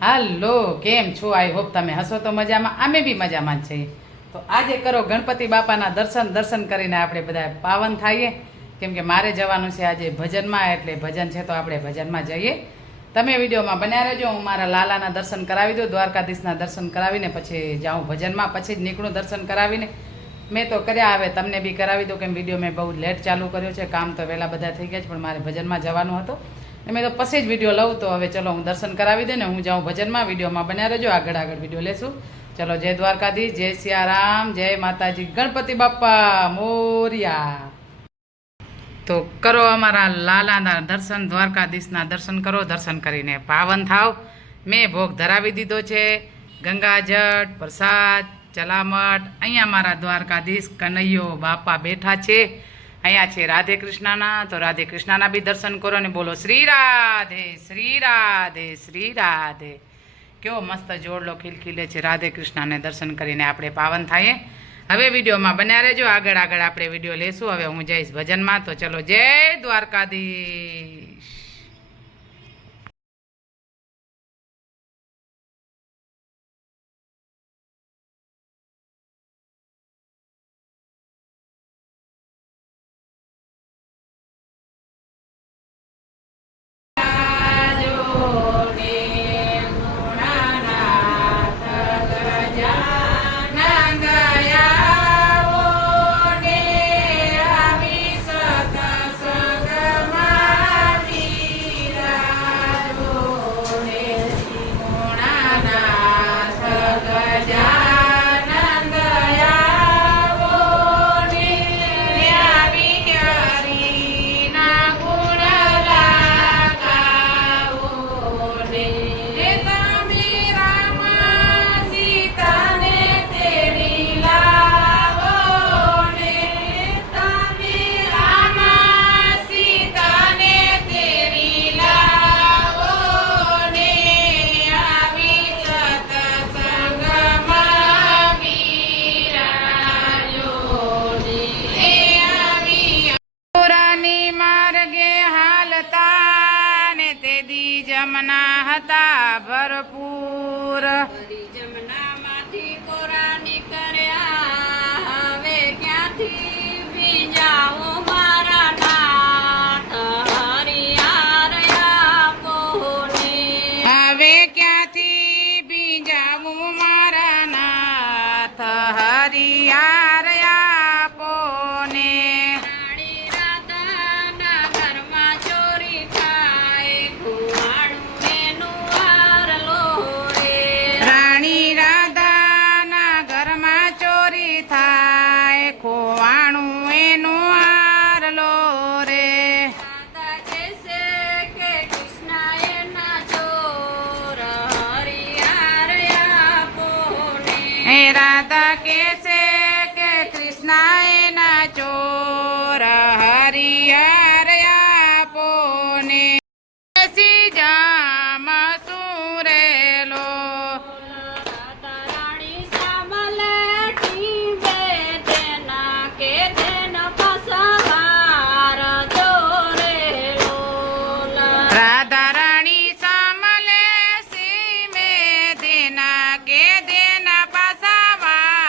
હાલો, કેમ છો? I hope તમે હસો તો મજામાં, અમે બી મજામાં જ છીએ. તો આજે કરો ગણપતિ બાપાના દર્શન કરીને આપણે બધા પાવન થઈએ. કેમ કે મારે જવાનું છે આજે ભજનમાં, એટલે ભજન છે તો આપણે ભજનમાં જઈએ. તમે વિડીયોમાં બન્યા રહેજો. હું મારા લાલાના દર્શન કરાવી દઉં, દ્વારકાધીશના દર્શન કરાવીને પછી જાઉં ભજનમાં, પછી જ નીકળું દર્શન કરાવીને. મેં તો કર્યા, હવે તમને બી કરાવી દઉં. કેમ વિડીયો મેં બહુ લેટ ચાલુ કર્યો છે, કામ તો વહેલા બધા થઈ ગયા છે, પણ મારે ભજનમાં જવાનું હતું. મેં તો પછી જ વિડીયો લઉં. તો હવે ચલો હું દર્શન કરાવી દે ને હું જાઉં ભજનમાં. વિડીયોમાં બન્યા રહેજો, આગળ વિડીયો લેશું. ચલો, જય દ્વારકાધીશ, જય સિયારામ, જય માતાજી, ગણપતિ બાપ્પા મોરિયા. તો કરો અમારા લાલાના દર્શન, દ્વારકાધીશના દર્શન કરો. દર્શન કરીને પાવન થાવ. મેં ભોગ ધરાવી દીધો છે, ગંગાજળ, પ્રસાદ, ચલામટ. અહીંયા મારા દ્વારકાધીશ કનૈયો બાપા બેઠા છે. અહીંયા છે રાધે કૃષ્ણના, તો રાધે કૃષ્ણના બી દર્શન કરો ને બોલો શ્રી રાધે, શ્રી રાધે, શ્રી રાધે. કેવો મસ્ત જોડલો ખીલખીલે છે. રાધે કૃષ્ણને દર્શન કરીને આપણે પાવન થઈએ. હવે વિડીયોમાં બન્યા રહેજો, આગળ આપણે વિડીયો લેશું. હવે હું જઈશ ભજનમાં. તો ચલો, જય દ્વારકાધીશ. જમના હતા ભરપૂર, જમનામાંથી કોરા નીકળ્યા. હવે ક્યાંથી બીજાઓ મારા નાથ હરિયાર પોને. હવે ક્યાંથી બીજાવું મારા નાથ હરિયાર આપોને. રાણી રાધાના ઘરમાં ચોરી થાય, ખુવાણું એનું આરલો રે. રાણી રાધાના ઘરમાં ચોરી થાય, ખોવાણું એનું હારલો રે. રાધા કહેશે કે કૃષ્ણ એના ચોર હરિયાર આપોને. હે રાધા કેસે કે કૃષ્ણ એના ચોર હરિહર આપોને. સી જામ સુરેલો રાધા રાણી સામલેઠી બેઠેના કે તેન પસવાર દોરેલો. રાધા રાણી સામલે સી મે દેના કે દેના પાસાવા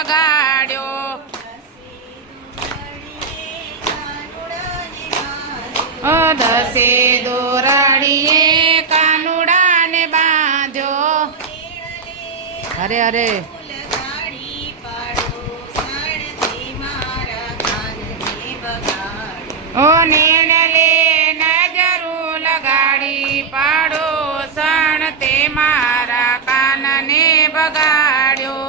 બગાડ્યો. ઓ દસે દોરડીએ કાનુડાને બાંધ્યો. અરે અરે ઓ નેણલે નજરું લગાડી પાડો સણ તે મારા કાનને બગાડ્યો.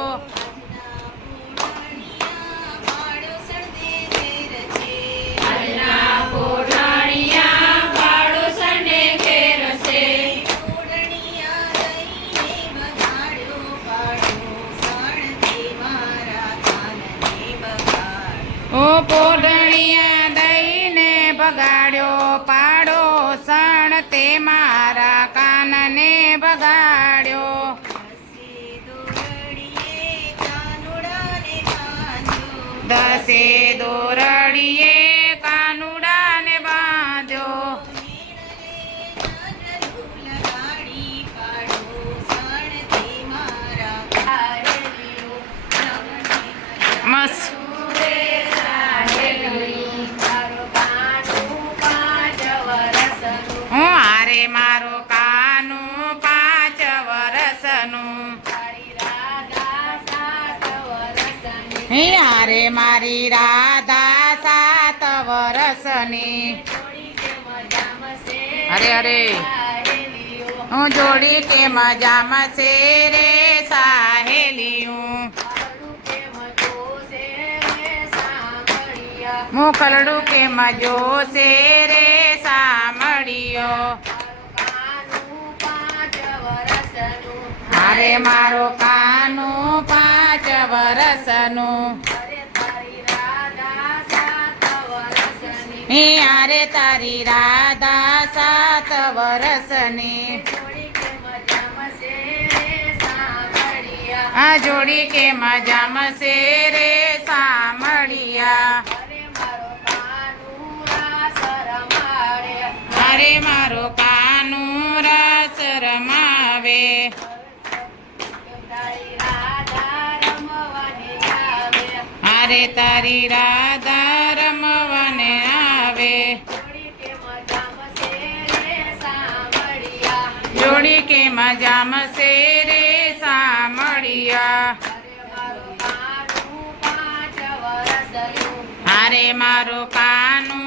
ઓ પોઢણિયા દઈને બગાડ્યો પાડો સણ તે મારા કાનને બગાડ્યો. દસે દોરડીએ કાનુડાને બાંધ્યો. મસ્ત હું હારે મારો કાનું 5 વરસનું. હે હારે મારી રાધા 7 વરસની. અરે અરે હું જોડી કે મજામાં છે રે સાહેલીયું. મોકલડું કે મજો છે રે સામળિયો. અરે મારો કાનું 5 વરસનું. હે અરે તારી રાધા 7 વરસની. આ જોડી કે મજામાં છે રે સામળિયા. અરે મારો કાનું રસ રમાવે. અરે તારી રાધા રમવાને આવે. જોડી કે મજામાં છે રે સામળિયા. અરે મારો કાનું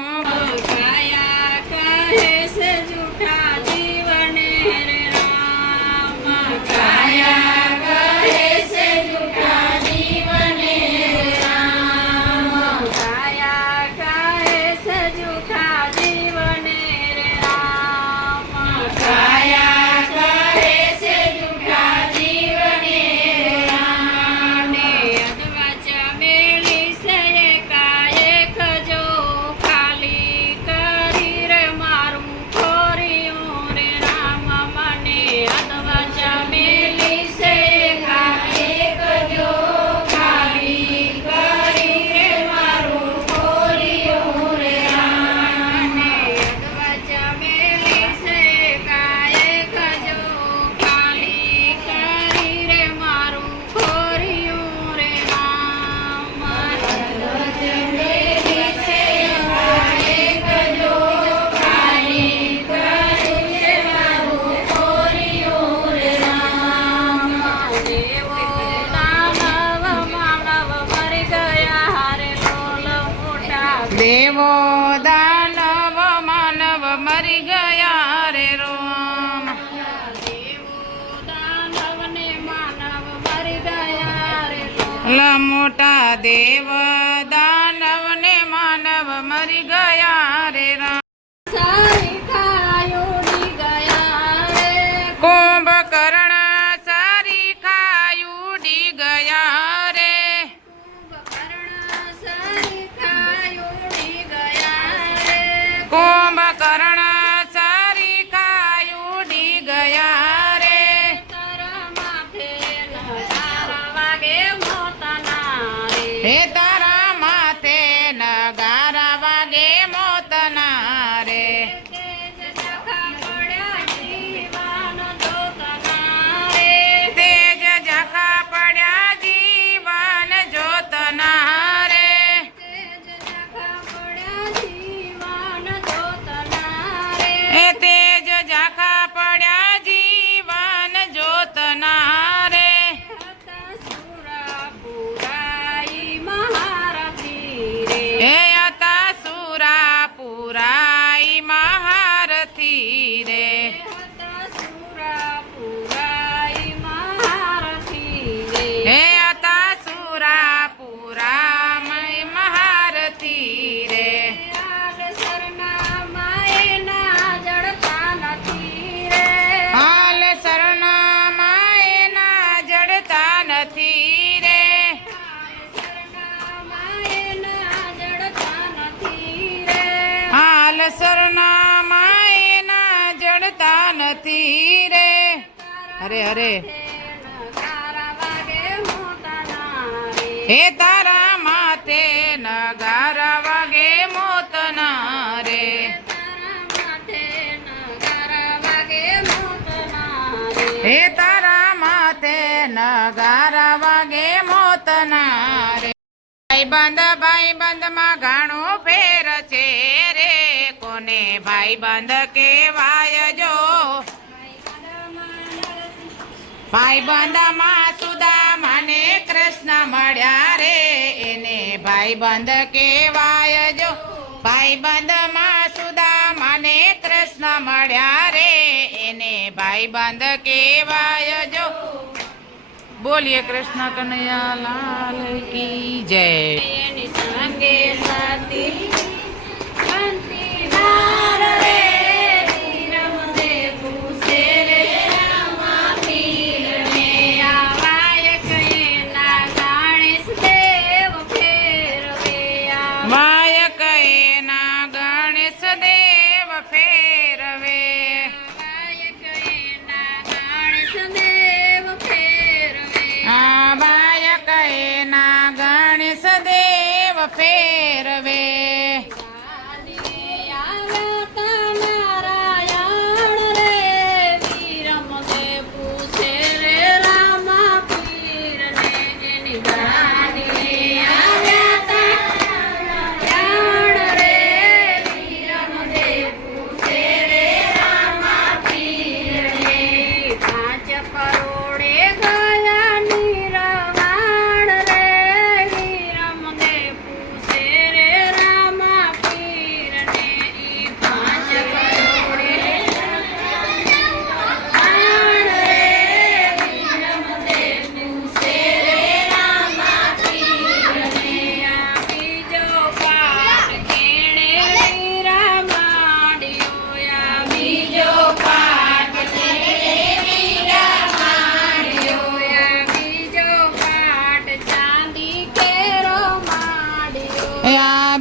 દેવો દાનવ માનવ મરી ગયા રે રોમ. મોટા દેવ દાનવ ને માનવ મરી ગયા રે રામ. કુંભકર્ણ સારી ખાઈ ઉડી ગયા રે. કુંભકર્ણ સારી ખાઈ ઉડી ગયા રે. હે તારા માથે નગારા વાગે મોતના રે. તેજ ઝાંખા પડ્યા જીવન જો હરે હરે નગારા વાગે મોતના રે. હે તારા માથે નગારા વાગે મોતના રે. તારા માથે નગારા વાગે મોતના રે. હે તારા માથે નગારા વાગે મોતના રે. ભાઈબંધ માં ઘણો ફેર છે રે, કોને ભાઈબંધ કેવાય જો. ભાઈબંધ માં સુદામા ને કૃષ્ણ મળ્યા રે, એને ભાઈબંધ કેવાય જો. ભાઈબંધ માં સુદામા ને કૃષ્ણ મળ્યા રે, એને ભાઈબંધ કેવાય જો. બોલીએ કૃષ્ણ કનૈયા લાલ કી જય. એની સંગે સતી બનતી હાર રે, રમતે પૂછે રે રામા પીરને. આવાયક એના ગણેશ દેવ ફેરવે. વાયક એના ગણેશ દેવ ફેરવે. આવાયક એના ગણેશ દેવ ફેરવે. આ વાયક એના ગણેશ દેવ ફેરવે.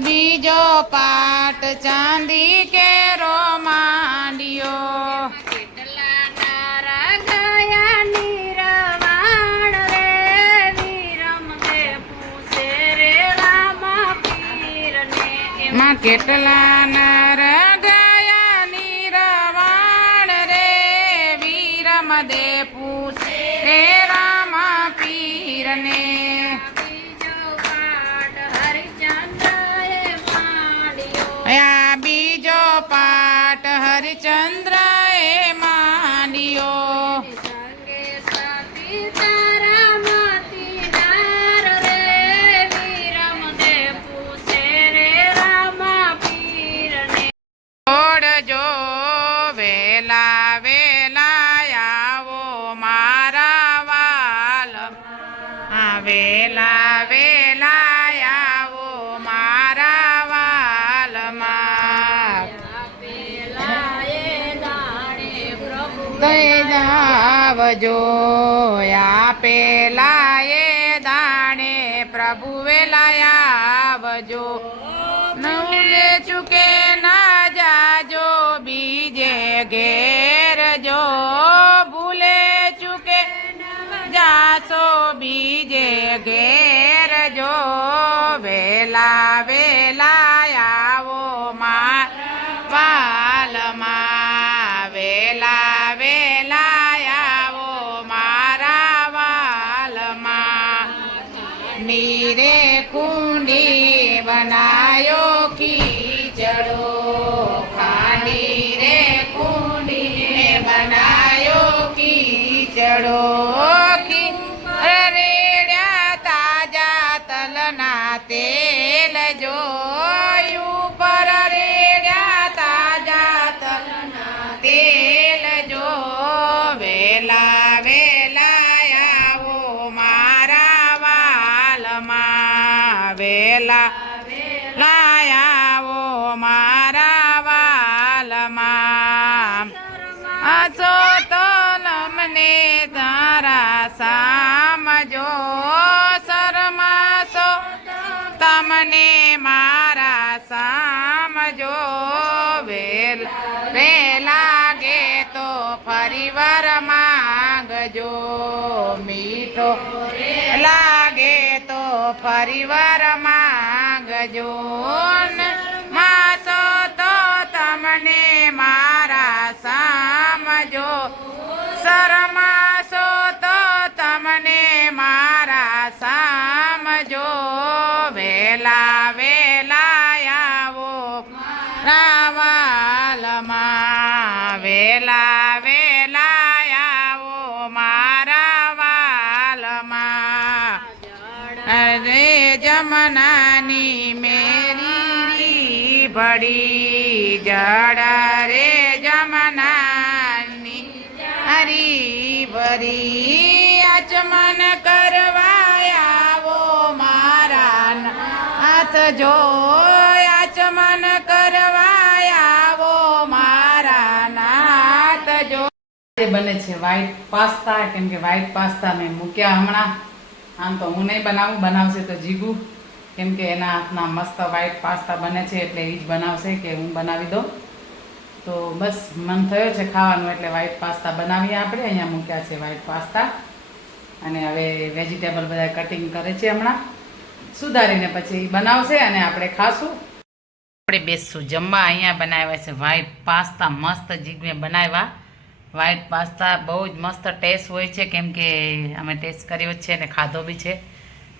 બીજો પાટ ચાંદી કેરો માંડ્યો. કેટલા નારા ગયા નિરવાણ રે, વિરમદે પૂછે રે રામા પીરને. માં કેટલા નર ગયા નિરવાણ રે, વીરમદે પૂછે રે રામા પીરને. બીજો પાઠ હરિચંદ્ર એ માંડ્યો. આ બીજો પાટ હરિચંદ્ર એ માંડ્યો. સંગે સતી તારા માતી નાર રે, વિરમદે પૂછે રે રામા પીરને. ઓડજો વેલા વેલા આવો મારા વાલ. આ વેલા વેલા આવો મારા વાલમાં. પેલા એ દાણે પ્રભુ દયાવજો પેલા એ દાણે પ્રભુ વેલા આવજો. નવલે ચૂકે ના જાજો બીજે ઘેર જો, ભૂલે ચૂકે જાશો બીજે ઘેર જો. વેલા વેલા આવો માર વાલમાં. વેલા વેલા આવો મારા વાલમાં. નીરે કુંડી બનાયો ખીચડો, ખાની રે કુંડી બનાયો ખીચડો. રેડ્યા તાજા તલના તેલ જોયું પર, રેડ્યા તાજા તલના તેલ જો. વેલા વેલા આવો મારા વાલમાં. વેલા લાયાવો મારા વાલમાં. આસો તો મને તારા સામજો, શરમાશો તમને મારા સામજો. વેલા ગે તો ફરી વાર માંગજો. ફરીવાર માંગજો માસો તો તમને મારા સમજો શરમાશો તો તમને મારા સમજો વેલા વેલા આવો રાવાલમાં વેલા વેલા આવો મારા વાલમાં અરે જમનાની મેરી ભડી જડ રે જમનાની હરી ભરી આચમન કરવા આવો મારા હાથ જો આચમન કરવા આવો મારા નાથ જો બને છે વ્હાઈટ પાસ્તા કેમ કે વ્હાઈટ પાસ્તા મેં મૂક્યા હમણાં આમ તો હું નહીં બનાવું બનાવશે તો જીગુ કેમ કે એના હાથના મસ્ત વ્હાઈટ પાસ્તા બને છે એટલે એ જ બનાવશે કે હું બનાવી દઉં તો બસ મન થયો છે ખાવાનું એટલે વ્હાઈટ પાસ્તા બનાવીએ આપણે અહીંયા મૂક્યા છે વ્હાઈટ પાસ્તા અને હવે વેજીટેબલ બધા કટિંગ કરે છે હમણાં સુધારીને પછી બનાવશે અને આપણે ખાશું આપણે બેસશું જમવા અહીંયા બનાવ્યા છે વ્હાઈટ પાસ્તા મસ્ત જીગને બનાવ્યા વ્હાઈટ પાસ્તા બહુ જ મસ્ત ટેસ્ટ હોય છે કેમ કે અમે ટેસ્ટ કર્યો જ છે અને ખાધો બી છે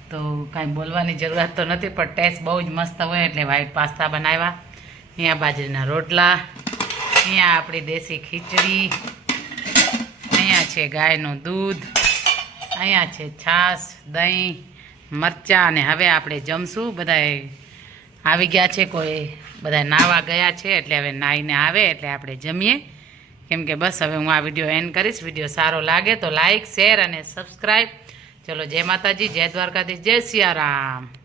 તો કાંઈ બોલવાની જરૂરત તો નથી પણ ટેસ્ટ બહુ જ મસ્ત હોય એટલે વ્હાઈટ પાસ્તા બનાવ્યા અહીંયા બાજરીના રોટલા અહીંયા આપણી દેશી ખીચડી અહીંયા છે ગાયનું દૂધ અહીંયા છે છાશ દહીં મરચાં અને હવે આપણે જમશું બધાએ આવી ગયા છે કોઈ બધા નાવા ગયા છે એટલે હવે નાહીને આવે એટલે આપણે જમીએ કેમ કે બસ હવે હું આ વિડીયો એન્ડ કરીશ વિડીયો સારો લાગે તો લાઈક શેર અને સબસ્ક્રાઈબ ચલો જય માતાજી જય દ્વારકાધીશ જય સિયારામ